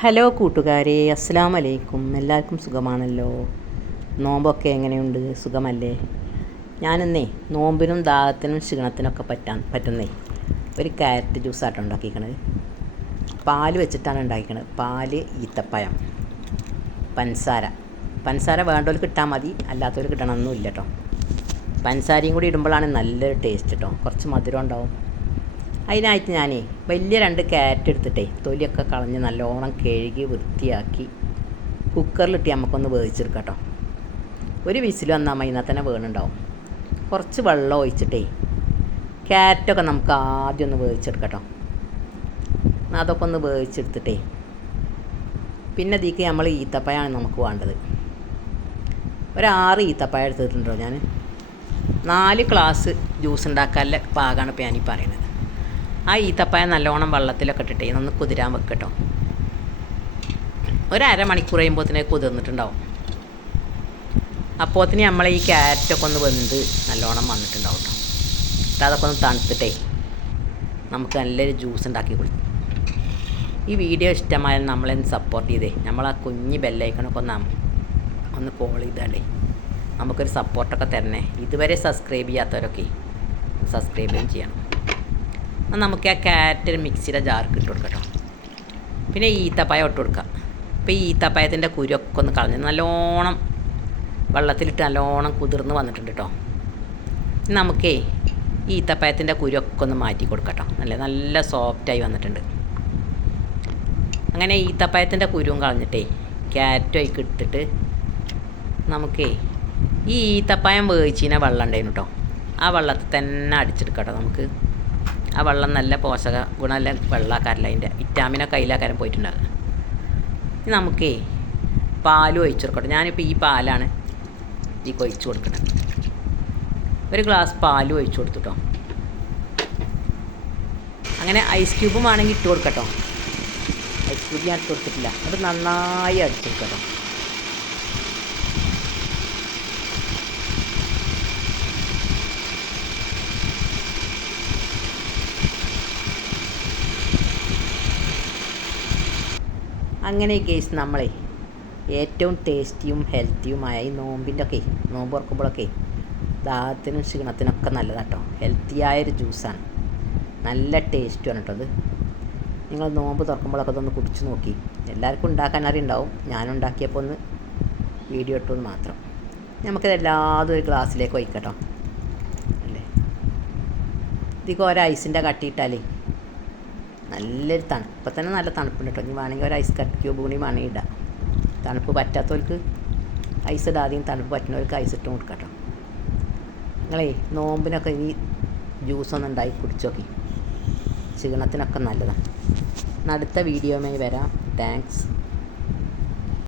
Hello കൂട്ടുകാരെ, അസ്സലാമു അലൈക്കും. എല്ലാവർക്കും സുഖമാണല്ലോ? നോമ്പൊക്കെ എങ്ങനെയുണ്ട്? സുഖമല്ലേ? ഞാനിന്നേ നോമ്പിനും ദാഹത്തിനും ക്ഷീണത്തിനൊക്കെ പറ്റുന്നേ ഒരു ക്യാരറ്റ് ജ്യൂസാട്ടോ ഉണ്ടാക്കിക്കണത്. പാല് വെച്ചിട്ടാണ് ഉണ്ടാക്കിക്കണത്. പാല്, ഈത്തപ്പഴം, പഞ്ചസാര വേണ്ടവർക്ക് ഇട്ടാൽ മതി, അല്ലാത്തവർക്ക് ഇടണമെന്നില്ല കേട്ടോ. പഞ്ചസാരയും കൂടി ഇടുമ്പോഴാണ് നല്ലൊരു ടേസ്റ്റ് കേട്ടോ. കുറച്ച് മധുരം ഉണ്ടാവും. അതിനായിട്ട് ഞാനേ വലിയ 2 ക്യാരറ്റ് എടുത്തിട്ടേ തൊലിയൊക്കെ കളഞ്ഞ് നല്ലോണം കഴുകി വൃത്തിയാക്കി കുക്കറിലിട്ട് നമുക്കൊന്ന് വേവിച്ചെടുക്കാം കേട്ടോ. ഒരു വിസിൽ വന്നാൽ മതി, എന്നാൽ തന്നെ വേണുണ്ടാവും. കുറച്ച് വെള്ളം ഒഴിച്ചിട്ടേ ക്യാരറ്റൊക്കെ നമുക്ക് ആദ്യം ഒന്ന് വേവിച്ചെടുക്കാം കേട്ടോ. അതൊക്കെ ഒന്ന് വേവിച്ചെടുത്തിട്ടേ പിന്നെ ഇതിലേക്ക് നമ്മൾ ഈത്തപ്പഴമാണ് നമുക്ക് വേണ്ടത്. ഒരു 6 ഈത്തപ്പഴം എടുത്തിട്ടുണ്ടോ ഞാൻ. 4 ഗ്ലാസ് ജ്യൂസ് ഉണ്ടാക്കാനുള്ള പാകമാണ് ഇപ്പോൾ ഞാനീ പറയുന്നത്. ആ ഈത്തപ്പഴം നല്ലോണം വെള്ളത്തിലൊക്കെ ഇട്ടിട്ടേ ഒന്ന് കുതിരാൻ വെക്കട്ടോ. ഒരു അരമണിക്കൂർ കഴിയുമ്പോഴത്തേന് കുതിർന്നിട്ടുണ്ടാവും. അപ്പോഴത്തേന് നമ്മൾ ഈ ക്യാരറ്റൊക്കെ ഒന്ന് വെന്ത് നല്ലോണം വന്നിട്ടുണ്ടാവും കേട്ടോ. എന്നിട്ട് അതൊക്കെ ഒന്ന് തണുത്തിട്ടേ നമുക്ക് നല്ലൊരു ജ്യൂസ് ഉണ്ടാക്കി കൊടുക്കും. ഈ വീഡിയോ ഇഷ്ടമായാൽ നമ്മളെന്ന് സപ്പോർട്ട് ചെയ്തേ. നമ്മൾ ആ കുഞ്ഞ് ബെല്ലൈക്കണൊക്കെ ഒന്ന് കോൾ ചെയ്താലേ നമുക്കൊരു സപ്പോർട്ടൊക്കെ തരണേ. ഇതുവരെ സബ്സ്ക്രൈബ് ചെയ്യാത്തവരൊക്കെ സബ്സ്ക്രൈബ് ചെയ്യണം. നമുക്ക് ആ ക്യാരറ്റ് മിക്സിയുടെ ജാർക്ക് ഇട്ട് കൊടുക്കാം കേട്ടോ. പിന്നെ ഈത്തപ്പഴം ഇട്ട് കൊടുക്കാം. ഇപ്പോൾ ഈ ഈത്തപ്പഴത്തിൻ്റെ കുരുവൊക്കെ ഒന്ന് കളഞ്ഞ് നല്ലോണം വെള്ളത്തിലിട്ട് നല്ലോണം കുതിർന്ന് വന്നിട്ടുണ്ട് കേട്ടോ. നമുക്കേ ഈത്തപ്പഴത്തിൻ്റെ കുരുവൊക്കെ ഒന്ന് മാറ്റി കൊടുക്കാം കേട്ടോ. നല്ല സോഫ്റ്റായി വന്നിട്ടുണ്ട്. അങ്ങനെ ഈത്തപ്പഴത്തിൻ്റെ കുരുവും കളഞ്ഞിട്ടേ ക്യാരറ്റും അതിൽ ഇട്ടിട്ട് നമുക്കേ ഈ ഈത്തപ്പഴം വേവിച്ചിന വെള്ളം ഉണ്ടായിരുന്നു കേട്ടോ. ആ വെള്ളത്തിൽ തന്നെ അടിച്ചെടുക്കാം കേട്ടോ. നമുക്ക് ആ വെള്ളം നല്ല പോഷക ഗുണമല്ല വെള്ളമാക്കാറില്ല, അതിൻ്റെ വിറ്റാമിനൊക്കെ കയ്യിലാക്കാനും പോയിട്ടുണ്ടാകുക. നമുക്കേ പാലും ഒഴിച്ചു കൊടുക്കട്ടെ. ഞാനിപ്പോൾ ഈ പാലാണ് ഇതിലേക്ക് ഒഴിച്ചു കൊടുക്കുന്നത്. ഒരു ഗ്ലാസ് പാലും ഒഴിച്ചു കൊടുത്തുട്ടോ. അങ്ങനെ ഐസ് ക്യൂബും ആണെങ്കിൽ ഇട്ട് കൊടുക്കട്ടോ. ഐസ് ക്യൂബ് ഞാൻ ഇട്ട് കൊടുത്തിട്ടില്ല. അത് നന്നായി അടിച്ചെടുക്കട്ടോ. അങ്ങനെ കേസ് നമ്മളെ ഏറ്റവും ടേസ്റ്റിയും ഹെൽത്തിയുമായ ഈ നോമ്പ് തുറക്കുമ്പോഴൊക്കെ ദാഹത്തിനും ക്ഷീണത്തിനൊക്കെ നല്ലതാട്ടോ. ഹെൽത്തിയായൊരു ജ്യൂസാണ്, നല്ല ടേസ്റ്റുമാണ് കേട്ടോ. അത് നിങ്ങൾ നോമ്പ് തുറക്കുമ്പോഴൊക്കെ അതൊന്ന് കുടിച്ച് നോക്കി. എല്ലാവർക്കും ഉണ്ടാക്കാൻ അറിയുണ്ടാവും. ഞാനുണ്ടാക്കിയപ്പോൾ ഒന്ന് വീഡിയോ ഇട്ടു മാത്രം. നമുക്കിത് എല്ലാതും ഒരു ഗ്ലാസ്സിലേക്ക് ഒഴിക്കട്ടോ. അല്ലേ, ഇതിക്ക് ഒരു ഐസിൻ്റെ കട്ടിയിട്ടാലേ നല്ലൊരു തണുപ്പ്. ഇപ്പം തന്നെ നല്ല തണുപ്പുണ്ട് കേട്ടോ. ഇനി വേണമെങ്കിൽ ഒരു ഐസ് ക്യൂബ് കൂടി വേണമെങ്കിൽ ഇടാം. തണുപ്പ് പറ്റാത്തവർക്ക് ഐസ് ഇടാതെയും തണുപ്പ് പറ്റുന്നവർക്ക് ഐസ് ഇട്ടും കൊടുക്കാം കേട്ടോ. നിങ്ങളേ നോമ്പിനൊക്കെ ഈ ജ്യൂസൊന്നും ഉണ്ടാക്കി കുടിച്ച് നോക്കി. ക്ഷീണത്തിനൊക്കെ നല്ലതാണ്. അടുത്ത വീഡിയോയുമായി വരാം. താങ്ക്സ്.